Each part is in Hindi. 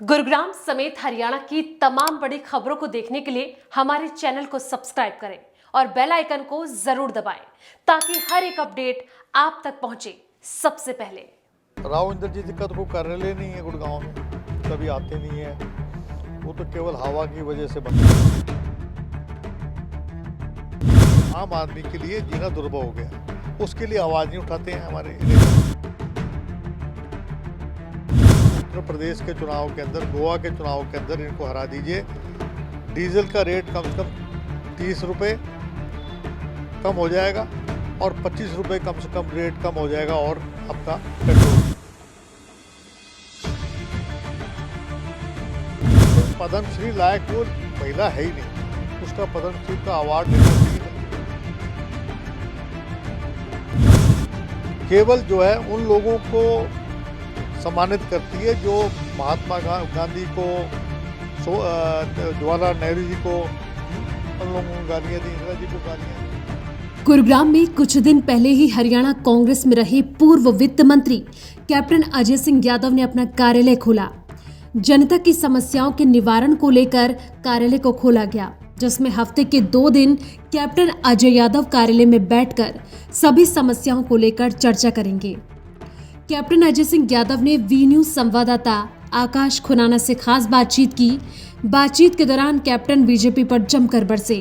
गुरुग्राम समेत हरियाणा की तमाम बड़ी खबरों को देखने के लिए हमारे चैनल को सब्सक्राइब करें और बेल आइकन को जरूर दबाएं ताकि हर एक अपडेट आप तक पहुंचे सबसे पहले। राव इंद्रजीत का तो कोई कार्यालय नहीं है गुड़गांव में, कभी आते नहीं है। वो तो केवल हवा की वजह से बनता है। आम आदमी के लिए जीना दुर्लभ हो गया, उसके लिए आवाज नहीं उठाते हैं हमारे उत्तर प्रदेश के चुनाव के अंदर, गोवा के चुनाव के अंदर इनको हरा दीजिए। डीजल का रेट कम से कम 30 रुपये कम हो जाएगा और 25 रुपये कम से कम रेट कम हो जाएगा और आपका पेट्रोल। पद्मश्री लायक वो महिला है ही नहीं, उसका पद्मश्री का अवार्ड लेना चाहिए। केवल जो है उन लोगों को सम्मानित करती है जो महात्मा गांधी को, जवाहरलाल नेहरू जी को, उन लोगों को गालियाँ दी, इंदिरा जी को गालियाँ दी। गुरुग्राम में कुछ दिन पहले ही हरियाणा कांग्रेस में रहे पूर्व वित्त मंत्री कैप्टन अजय सिंह यादव ने अपना कार्यालय खोला। जनता की समस्याओं के निवारण को लेकर कार्यालय को खोला गया, जिसमें हफ्ते के 2 दिन कैप्टन अजय यादव कार्यालय में बैठकर सभी समस्याओं को लेकर चर्चा करेंगे। कैप्टन अजय सिंह यादव ने वी न्यूज संवाददाता आकाश खुराना से खास बातचीत की। बातचीत के दौरान कैप्टन बीजेपी पर जमकर बरसे।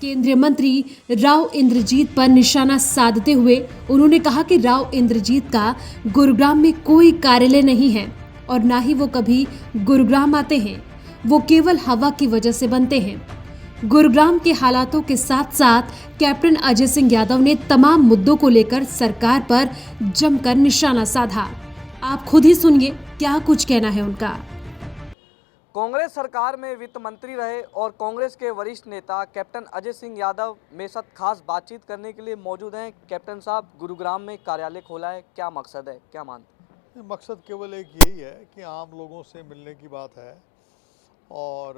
केंद्रीय मंत्री राव इंद्रजीत पर निशाना साधते हुए उन्होंने कहा कि राव इंद्रजीत का गुरुग्राम में कोई कार्यालय नहीं है और ना ही वो कभी गुरुग्राम आते हैं, वो केवल हवा की वजह से बनते हैं। गुरुग्राम के हालातों के साथ साथ कैप्टन अजय सिंह यादव ने तमाम मुद्दों को लेकर सरकार पर जमकर निशाना साधा। आप खुद ही सुनिए क्या कुछ कहना है उनका। कांग्रेस सरकार में वित्त मंत्री रहे और कांग्रेस के वरिष्ठ नेता कैप्टन अजय सिंह यादव मेरे साथ खास बातचीत करने के लिए मौजूद हैं। कैप्टन साहब, गुरुग्राम में कार्यालय खोला है, क्या मकसद है, क्या मानते हैं? मकसद केवल एक यही है कि आम लोगों से मिलने की बात है और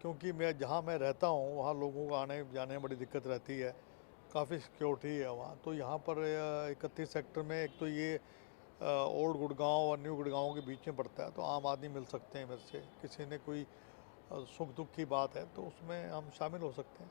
क्योंकि मैं जहाँ मैं रहता हूँ वहाँ लोगों को आने जाने में बड़ी दिक्कत रहती है, काफ़ी सिक्योरिटी है वहाँ। तो यहाँ पर 31 सेक्टर में एक तो ये ओल्ड गुड़गांव और न्यू गुड़गांव के बीच में पड़ता है, तो आम आदमी मिल सकते हैं मेरे से। किसी ने कोई सुख दुख की बात है तो उसमें हम शामिल हो सकते हैं।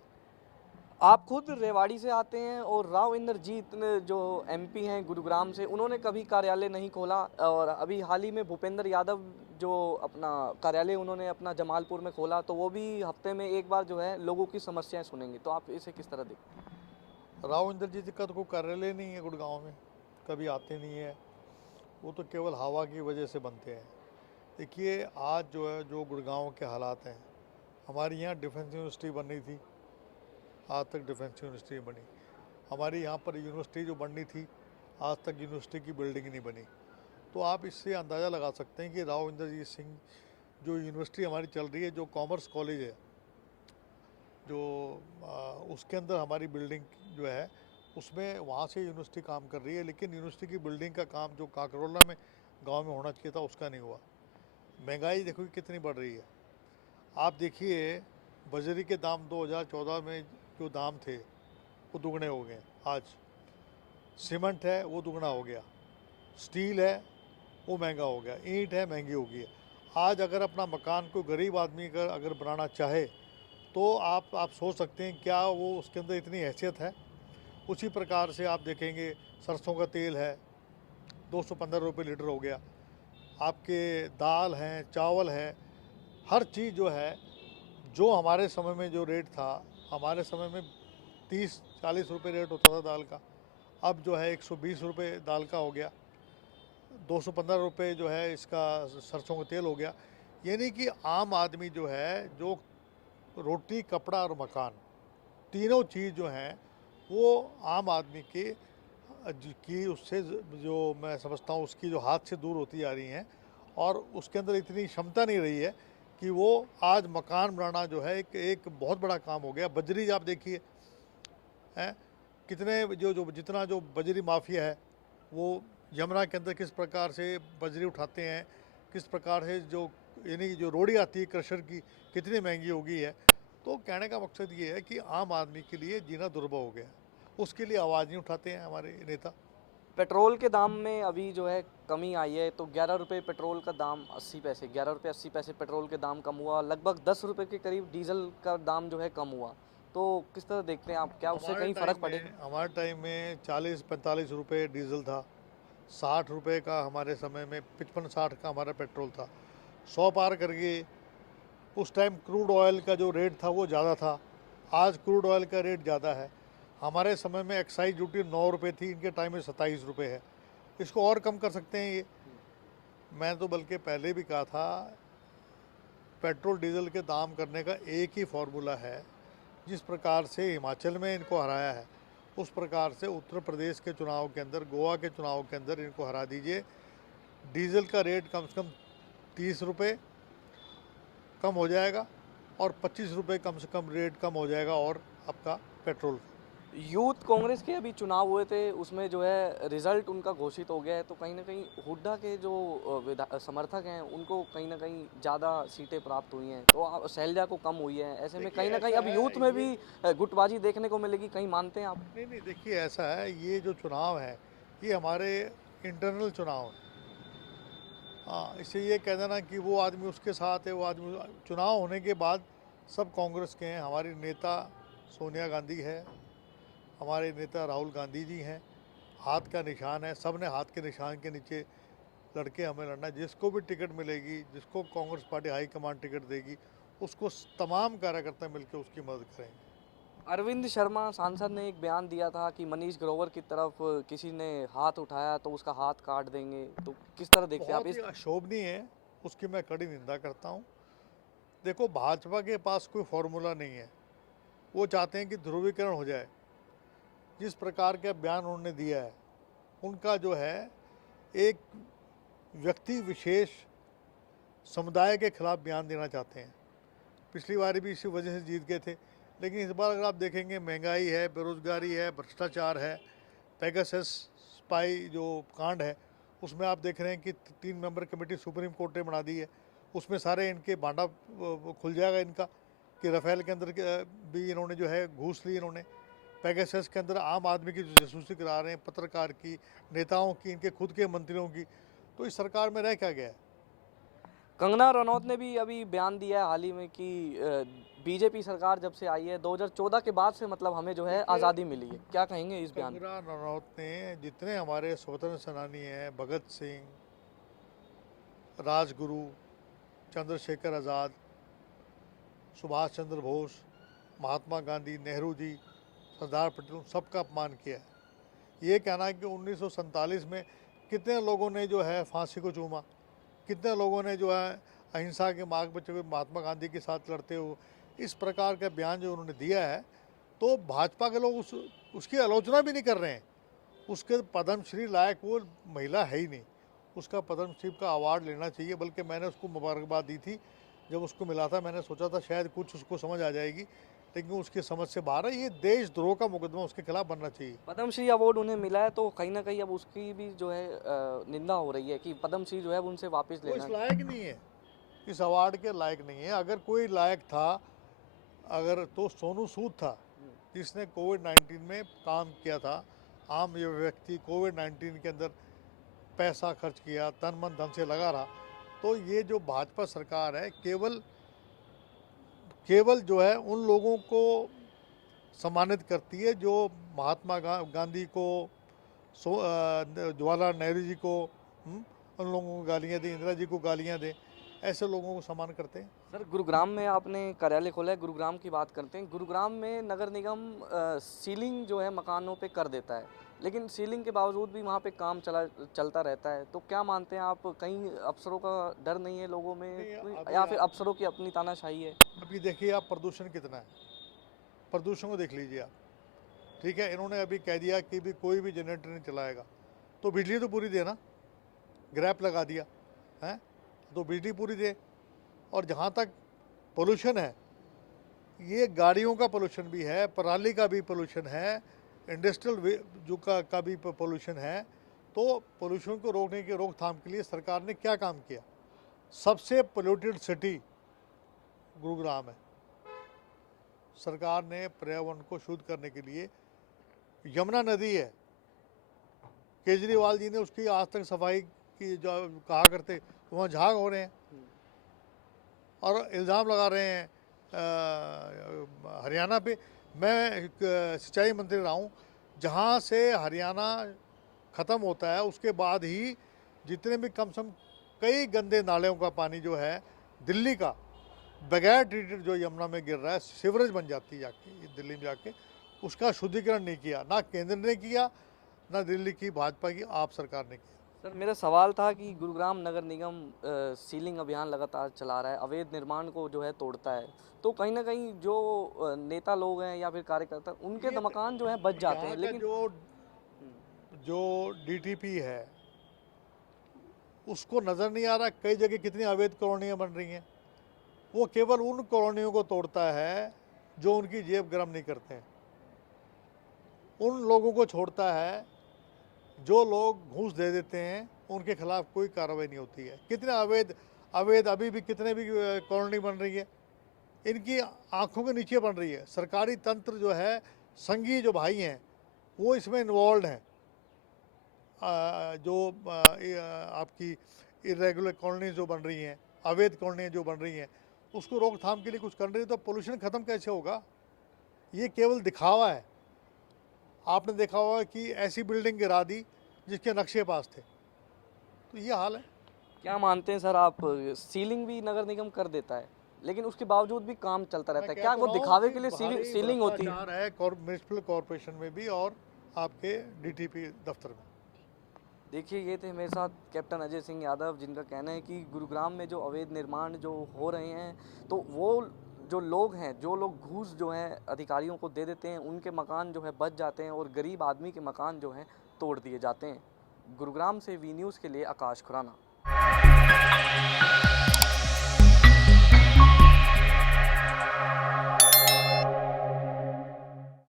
आप खुद रेवाड़ी से आते हैं और राव इंद्रजीत जो एमपी हैं गुरुग्राम से, उन्होंने कभी कार्यालय नहीं खोला और अभी हाल ही में भूपेंद्र यादव जो अपना कार्यालय उन्होंने अपना जमालपुर में खोला, तो वो भी हफ्ते में एक बार जो है लोगों की समस्याएं सुनेंगे। तो आप इसे किस तरह देखते हैं? राव इंद्रजीत का तो कोई कार्यालय नहीं है गुड़गांव में, कभी आते नहीं है। वो तो केवल हवा की वजह से बनते हैं। देखिए आज जो है, जो गुड़गांव के हालात हैं, हमारे यहाँ डिफेंस यूनिवर्सिटी बन रही थी, आज तक डिफेंस यूनिवर्सिटी बनी। हमारी यहाँ पर यूनिवर्सिटी जो बननी थी, आज तक यूनिवर्सिटी की बिल्डिंग नहीं बनी। तो आप इससे अंदाज़ा लगा सकते हैं कि राव इंद्रजीत सिंह जो यूनिवर्सिटी हमारी चल रही है, जो कॉमर्स कॉलेज है, जो उसके अंदर हमारी बिल्डिंग जो है, उसमें वहाँ से यूनिवर्सिटी काम कर रही है, लेकिन यूनिवर्सिटी की बिल्डिंग का काम जो काकरोला में गांव में होना चाहिए था उसका नहीं हुआ। महंगाई देखो कितनी बढ़ रही है। आप देखिए बजरी के दाम 2014 में जो दाम थे वो दुगने हो गए आज। सीमेंट है वो दुगना हो गया, स्टील है वो महंगा हो गया, ईंट है महंगी हो गई है। आज अगर अपना मकान कोई गरीब आदमी अगर बनाना चाहे तो आप सोच सकते हैं क्या वो उसके अंदर इतनी हैसियत है। उसी प्रकार से आप देखेंगे सरसों का तेल है 215 रुपये लीटर हो गया। आपके दाल हैं, चावल है, हर चीज़ जो है, जो हमारे समय में जो रेट था, हमारे समय में 30-40 रुपये रेट होता था दाल का, अब जो है 120 रुपये दाल का हो गया, 215 रुपये जो है इसका सरसों का तेल हो गया। यानी कि आम आदमी जो है, जो रोटी, कपड़ा और मकान, तीनों चीज़ जो हैं वो आम आदमी की उससे जो मैं समझता हूँ उसकी जो हाथ से दूर होती जा रही हैं और उसके अंदर इतनी क्षमता नहीं रही है कि वो आज मकान बनाना जो है एक बहुत बड़ा काम हो गया। बजरी आप देखिए हैं, कितने जितना जो बजरी माफिया है वो यमुना के अंदर किस प्रकार से बजरी उठाते हैं, किस प्रकार से जो यानी जो रोड़ी आती है क्रशर की कितनी महंगी हो गई है। तो कहने का मकसद ये है कि आम आदमी के लिए जीना दुर्लभ हो गया, उसके लिए आवाज़ नहीं उठाते हैं हमारे नेता। पेट्रोल के दाम में अभी जो है कमी आई है, तो 11 रुपये पेट्रोल का दाम 80 पैसे, 11 रुपये 80 पैसे पेट्रोल के दाम कम हुआ, लगभग 10 रुपये के करीब डीजल का दाम जो है कम हुआ। तो किस तरह देखते हैं आप, क्या उससे कहीं फ़र्क पड़ेगा? हमारे टाइम में 40-45 रुपये डीजल था, 60 रुपये का हमारे समय में 55-60 का हमारा पेट्रोल था। 100 पार करके उस टाइम क्रूड ऑयल का जो रेट था वो ज़्यादा था, आज क्रूड ऑयल का रेट ज़्यादा है। हमारे समय में एक्साइज ड्यूटी 9 रुपये थी, इनके टाइम में 27 रुपये है। इसको और कम कर सकते हैं ये। मैं तो बल्कि पहले भी कहा था, पेट्रोल डीजल के दाम करने का एक ही फार्मूला है। जिस प्रकार से हिमाचल में इनको हराया है, उस प्रकार से उत्तर प्रदेश के चुनाव के अंदर, गोवा के चुनाव के अंदर इनको हरा दीजिए। डीजल का रेट कम से कम 30 रुपये कम हो जाएगा और 25 रुपये कम से कम रेट कम हो जाएगा और आपका पेट्रोल का। यूथ कांग्रेस के अभी चुनाव हुए थे, उसमें जो है रिजल्ट उनका घोषित हो गया है, तो कहीं ना कहीं हुड्डा के जो समर्थक हैं उनको कहीं ना कहीं ज़्यादा सीटें प्राप्त हुई हैं, तो शैलजा को कम हुई है। ऐसे में कहीं ना कहीं अब यूथ में भी गुटबाजी देखने को मिलेगी, कहीं मानते हैं आप? नहीं, देखिए ऐसा है, ये जो चुनाव है ये हमारे इंटरनल चुनाव है। हाँ, इससे ये कह देना कि वो आदमी उसके साथ है, वो आदमी, चुनाव होने के बाद सब कांग्रेस के हैं। हमारी नेता सोनिया गांधी है, हमारे नेता राहुल गांधी जी हैं, हाथ का निशान है, सब ने हाथ के निशान के नीचे लड़के हमें लड़ना है। जिसको भी टिकट मिलेगी, जिसको कांग्रेस पार्टी हाईकमान टिकट देगी, उसको तमाम कार्यकर्ता मिलकर उसकी मदद करेंगे। अरविंद शर्मा सांसद ने एक बयान दिया था कि मनीष ग्रोवर की तरफ किसी ने हाथ उठाया तो उसका हाथ काट देंगे, तो किस तरह देखते हैं आप बहुत इस? ही अशोभनीय है, उसकी मैं कड़ी निंदा करता हूँ। देखो, भाजपा के पास कोई फॉर्मूला नहीं है, वो चाहते हैं कि ध्रुवीकरण हो जाए। जिस प्रकार का बयान उन्होंने दिया है, उनका जो है एक व्यक्ति विशेष समुदाय के खिलाफ बयान देना चाहते हैं। पिछली बार भी इसी वजह से जीत गए थे, लेकिन इस बार अगर आप देखेंगे, महंगाई है, बेरोजगारी है, भ्रष्टाचार है, पेगासस स्पाई जो कांड है, उसमें आप देख रहे हैं कि 3 मेंबर कमेटी सुप्रीम कोर्ट ने बना दी है। उसमें सारे इनके भांडा खुल जाएगा इनका, कि रफेल के अंदर भी इन्होंने जो है घूस ली, इन्होंने पेगासस के अंदर आम आदमी की जो जासूसी करा रहे हैं, पत्रकार की, नेताओं की, इनके खुद के मंत्रियों की। तो इस सरकार में रह क्या गया है? कंगना रनौत ने भी अभी बयान दिया है हाल ही में कि बीजेपी सरकार जब से आई है 2014 के बाद से, मतलब हमें जो है आज़ादी मिली है। क्या कहेंगे इस बयान? कंगना रनौत ने जितने हमारे स्वतंत्र सेनानी हैं, भगत सिंह, राजगुरु, चंद्रशेखर आज़ाद, सुभाष चंद्र बोस, महात्मा गांधी, नेहरू जी, सरदार पटेल, सबका अपमान किया है। ये कहना है कि 1947 में कितने लोगों ने जो है फांसी को चूमा, कितने लोगों ने जो है अहिंसा के मार्ग पर चले महात्मा गांधी के साथ लड़ते हुए, इस प्रकार का बयान जो उन्होंने दिया है, तो भाजपा के लोग उसकी आलोचना भी नहीं कर रहे हैं। उसके पद्मश्री लायक वो महिला है ही नहीं, उसका पद्मश्री का अवार्ड लेना चाहिए। बल्कि मैंने उसको मुबारकबाद दी थी जब उसको मिला था, मैंने सोचा था शायद कुछ उसको समझ आ जाएगी, लेकिन उसकी समझ से बाहर है। ये देशद्रोह का मुकदमा उसके खिलाफ बनना चाहिए। पद्मश्री अवार्ड उन्हें मिला है, तो कहीं ना कहीं अब उसकी भी जो है निंदा हो रही है कि पद्मश्री जो है वो उनसे वापस वो लेना इस लायक नहीं है, इस अवार्ड के लायक नहीं है। अगर कोई लायक था, अगर तो सोनू सूद था, जिसने कोविड-19 में काम किया था। आम ये व्यक्ति कोविड-19 के अंदर पैसा खर्च किया, तन मन धन से लगा रहा। तो ये जो भाजपा सरकार है, केवल जो है उन लोगों को सम्मानित करती है जो महात्मा गांधी को, जवाहरलाल नेहरू जी को, उन लोगों को गालियाँ दें, इंदिरा जी को गालियाँ दें, ऐसे लोगों को सम्मान करते हैं। सर, गुरुग्राम में आपने कार्यालय खोला है, गुरुग्राम की बात करते हैं। गुरुग्राम में नगर निगम सीलिंग जो है मकानों पे कर देता है, लेकिन सीलिंग के बावजूद भी वहाँ पे काम चलता रहता है। तो क्या मानते हैं आप, कहीं अफसरों का डर नहीं है लोगों में, या फिर अफसरों की अपनी तानाशाही है? अभी देखिए आप, प्रदूषण कितना है, प्रदूषण को देख लीजिए आप। ठीक है, इन्होंने अभी कह दिया कि भी कोई भी जनरेटर नहीं चलाएगा, तो बिजली तो पूरी देना, ग्रैप लगा दिया है तो बिजली पूरी दे। और जहाँ तक पोल्यूशन है, ये गाड़ियों का पोल्यूशन भी है, पराली का भी पोल्यूशन है, इंडस्ट्रियल जो का भी पोल्यूशन है। तो पोल्यूशन को रोकने की रोकथाम के लिए सरकार ने क्या काम किया? सबसे पोल्यूटेड सिटी गुरुग्राम है। सरकार ने पर्यावरण को शुद्ध करने के लिए, यमुना नदी है, केजरीवाल जी ने उसकी आज तक सफाई की जो कहा करते, वहाँ झाग हो रहे हैं और इल्ज़ाम लगा रहे हैं हरियाणा पे। मैं एक सिंचाई मंत्री रहा हूँ, जहाँ से हरियाणा ख़त्म होता है उसके बाद ही जितने भी कम से कम कई गंदे नालियों का पानी जो है दिल्ली का बगैर ट्रीटेड जो यमुना में गिर रहा है, सीवरेज बन जाती है जाके दिल्ली में जाके, उसका शुद्धिकरण नहीं किया, ना केंद्र ने किया ना दिल्ली की भाजपा की आप सरकार ने किया। सर मेरा सवाल था कि गुरुग्राम नगर निगम सीलिंग अभियान लगातार चला रहा है, अवैध निर्माण को जो है तोड़ता है, तो कहीं ना कहीं जो नेता लोग हैं या फिर कार्यकर्ता उनके ये मकान जो है बच जाते हैं, यहाँ का लेकिन जो डीटीपी है उसको नज़र नहीं आ रहा कई जगह कितनी अवैध कॉलोनियाँ बन रही हैं। वो केवल उन कॉलोनियों को तोड़ता है जो उनकी जेब गर्म नहीं करते हैं, उन लोगों को छोड़ता है जो लोग घूस दे देते हैं, उनके खिलाफ कोई कार्रवाई नहीं होती है। कितने अवैध अभी भी कितने भी कॉलोनी बन रही है, इनकी आंखों के नीचे बन रही है। सरकारी तंत्र जो है, संघी जो भाई हैं वो इसमें इन्वॉल्व हैं। जो आपकी इरेगुलर कॉलोनी जो बन रही हैं, अवैध कॉलोनियाँ जो बन रही हैं, उसको रोकथाम के लिए कुछ कर रही है, तो पोल्यूशन ख़त्म कैसे होगा? ये केवल दिखावा है। आपने देखा होगा कि ऐसी बिल्डिंग गिरा दी जिसके नक्शे पास थे, तो ये हाल है। क्या मानते हैं सर आप, सीलिंग भी नगर निगम कर देता है लेकिन उसके बावजूद भी काम चलता रहता है, क्या वो दिखावे के लिए सीलिंग होती है? म्युनिसिपल कॉर्पोरेशन में भी और आपके डीटीपी दफ्तर में। देखिए ये थे मेरे साथ कैप्टन अजय सिंह यादव, जिनका कहना है कि गुरुग्राम में जो अवैध निर्माण जो हो रहे हैं, तो वो जो लोग हैं, जो लोग घूस जो हैं अधिकारियों को दे देते हैं, उनके मकान जो है बच जाते हैं और गरीब आदमी के मकान जो हैं तोड़ दिए जाते हैं। गुरुग्राम से वी न्यूज़ के लिए आकाश खुराना।